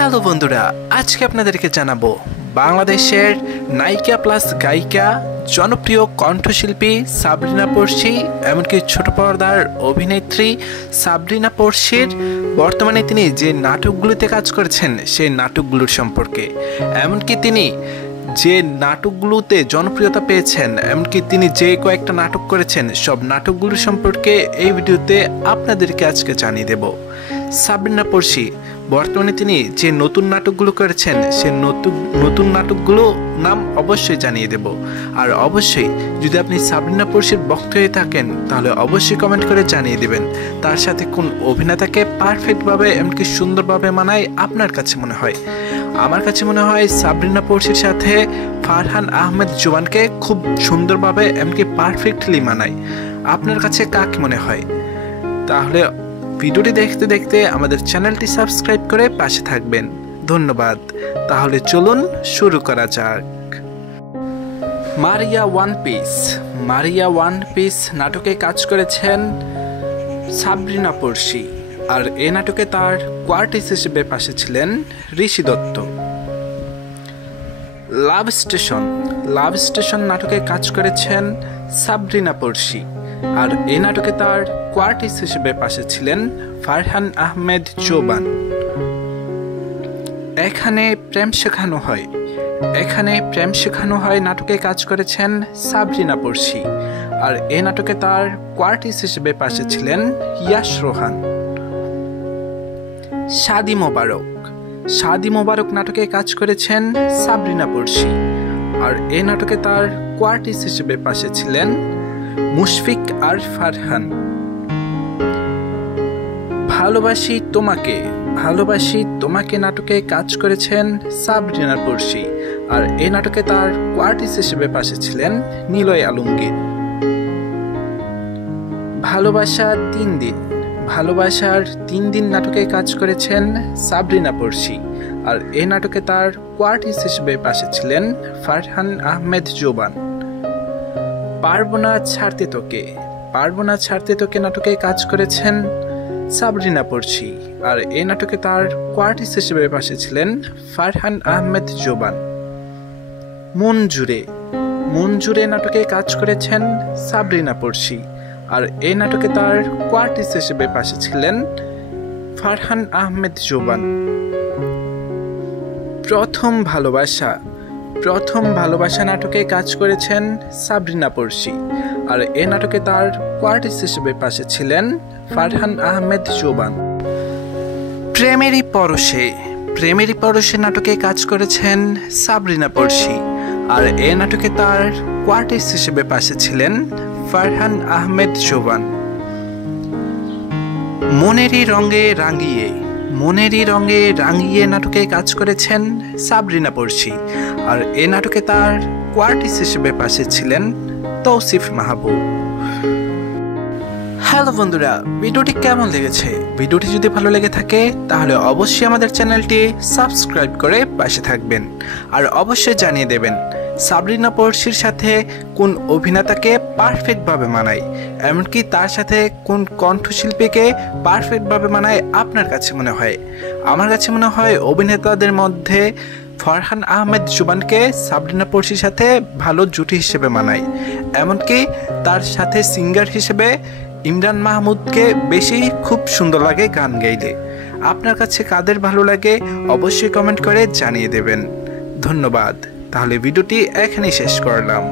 Hello বন্ধুরা, আজকে আপনাদেরকে জানাবো বাংলাদেশের নায়িকা প্লাস গায়িকা জনপ্রিয় কণ্ঠশিল্পী সাবরিনা পড়শি, এমনকি ছোট পর্দার অভিনেত্রী সাবরিনা পড়শির বর্তমানে তিনি যে নাটকগুলোতে কাজ করেছেন সেই নাটকগুলোর সম্পর্কে, এমনকি তিনি যে নাটকগুলোতে জনপ্রিয়তা পেয়েছেন, এমনকি তিনি যে কয়েকটা নাটক করেছেন সব নাটকগুলোর সম্পর্কে এই ভিডিওতে আপনাদেরকে আজকে জানিয়ে দেব। সাবরিনা পড়শি বর্তমানে তিনি যে নতুন নাটকগুলো করেছেন সে নতুন নাটকগুলো নাম অবশ্যই জানিয়ে দেব। আর অবশ্যই যদি আপনি সাবরিনা পড়শির ভক্ত হয়ে থাকেন তাহলে অবশ্যই কমেন্ট করে জানিয়ে দেবেন তার সাথে কোন অভিনেতাকে পারফেক্টভাবে এমনকি সুন্দরভাবে মানায় আপনার কাছে মনে হয়। আমার কাছে মনে হয় সাবরিনা পড়শির সাথে ফারহান আহমেদ জোবানকে খুব সুন্দরভাবে এমনকি পারফেক্টলি মানায়। আপনার কাছে কাকে মনে হয়? তাহলে ভিডিওটি দেখতে দেখতে আমাদের চ্যানেলটি সাবস্ক্রাইব করে পাশে থাকবেন। ধন্যবাদ। তাহলে চলুন শুরু করা যাক। মারিয়া ওয়ান পিস নাটকে কাজ করেছেন সাবরিনা পড়শি, আর এই নাটকে তার কোয়ার্টিস্ট হিসেবে পাশে ছিলেন ঋষি দত্ত। লাভ স্টেশন নাটকে কাজ করেছেন সাবরিনা পড়শি, আর এই নাটকে তার কোয়ার্টিস্ট হিসেবে পাশে ছিলেন ফারহান আহমেদ জোবান। এখানে প্রেম শেখানো হয় নাটকে কাজ করেছেন সাবরিনা পড়শি, আর এই নাটকে তার কোয়ার্টিস্ট হিসেবে পাশে ছিলেন ইয়াশ রোহান। শাদি মোবারক নাটকে কাজ করেছেন সাবরিনা পড়শি, আর এই নাটকে তার কোয়ার্টিস্ট হিসেবে পাশে ছিলেন মুশফিক আর ফারহান। ভালোবাসি তোমাকে নাটকে কাজ করেছেন সাবরিনা পড়শি, আর এই নাটকে তার কোয়ার্টিস্ট হিসেবে পাশে ছিলেন নিলয় আলমগীর। ভালোবাসার 3 দিন নাটকে কাজ করেছেন সাবরিনা পড়শি, আর এই নাটকে তার কোয়ার্টিস্ট হিসেবে পাশে ছিলেন ফারহান আহমেদ জোবান। পারবো না ছাড়তে তোকে নাটকে কাজ করেছেন সাবরিনা পড়শি, আর এই নাটকে তার কোয়ার্টিস্ট হিসেবে পাশে ছিলেন ফারহান আহমেদ জোবান। মন জুড়ে নাটকে কাজ করেছেন সাবরিনা পড়শি, আর এই নাটকে তার কোয়ার্টিস্ট হিসেবে পাশে ছিলেন ফারহান আহমেদ জোবান। প্রথম ভালোবাসা নাটকে কাজ করেছেন সাবরিনা পড়শি, আর এই নাটকে তার কোয়ার্টিস্ট হিসেবে পাশে ছিলেন ফারহান আহমেদ জোবান। প্রেমেরই পরশে নাটকে কাজ করেছেন সাবরিনা পড়শি, আর এই নাটকে তার কোয়ার্টিস্ট হিসেবে পাশে ছিলেন ফারহান আহমেদ জোবান। মনেরই রঙে রাঙিয়ে নাটকে কাজ করেছেন সাবরিনা পড়শি, আর এ নাটকে তার কোয়ার্টিস্ট হিসেবে পাশে ছিলেন তৌসিফ মাহবুব। হ্যালো বন্ধুরা, ভিডিওটি কেমন লেগেছে? ভিডিওটি যদি ভালো লেগে থাকে তাহলে অবশ্যই আমাদের চ্যানেলটি সাবস্ক্রাইব করে পাশে থাকবেন, আর অবশ্যই জানিয়ে দেবেন সাবরিনা পড়শির সাথে কোন অভিনেতাকে পারফেক্টভাবে মানায়, এমনকি তার সাথে কোন কণ্ঠশিল্পীকে পারফেক্টভাবে মানায় আপনার কাছে মনে হয়। আমার কাছে মনে হয় অভিনেতাদের মধ্যে ফারহান আহমেদ জোবানকে সাবরিনা পড়শির সাথে ভালো জুটি হিসেবে মানায়, এমনকি তার সাথে সিঙ্গার হিসেবে ইমরান মাহমুদকে বেশি খুব সুন্দর লাগে গান গাইলে। আপনার কাছে কাদের ভালো লাগে অবশ্যই কমেন্ট করে জানিয়ে দেবেন। ধন্যবাদ। তাহলে ভিডিওটি এখানেই শেষ করলাম।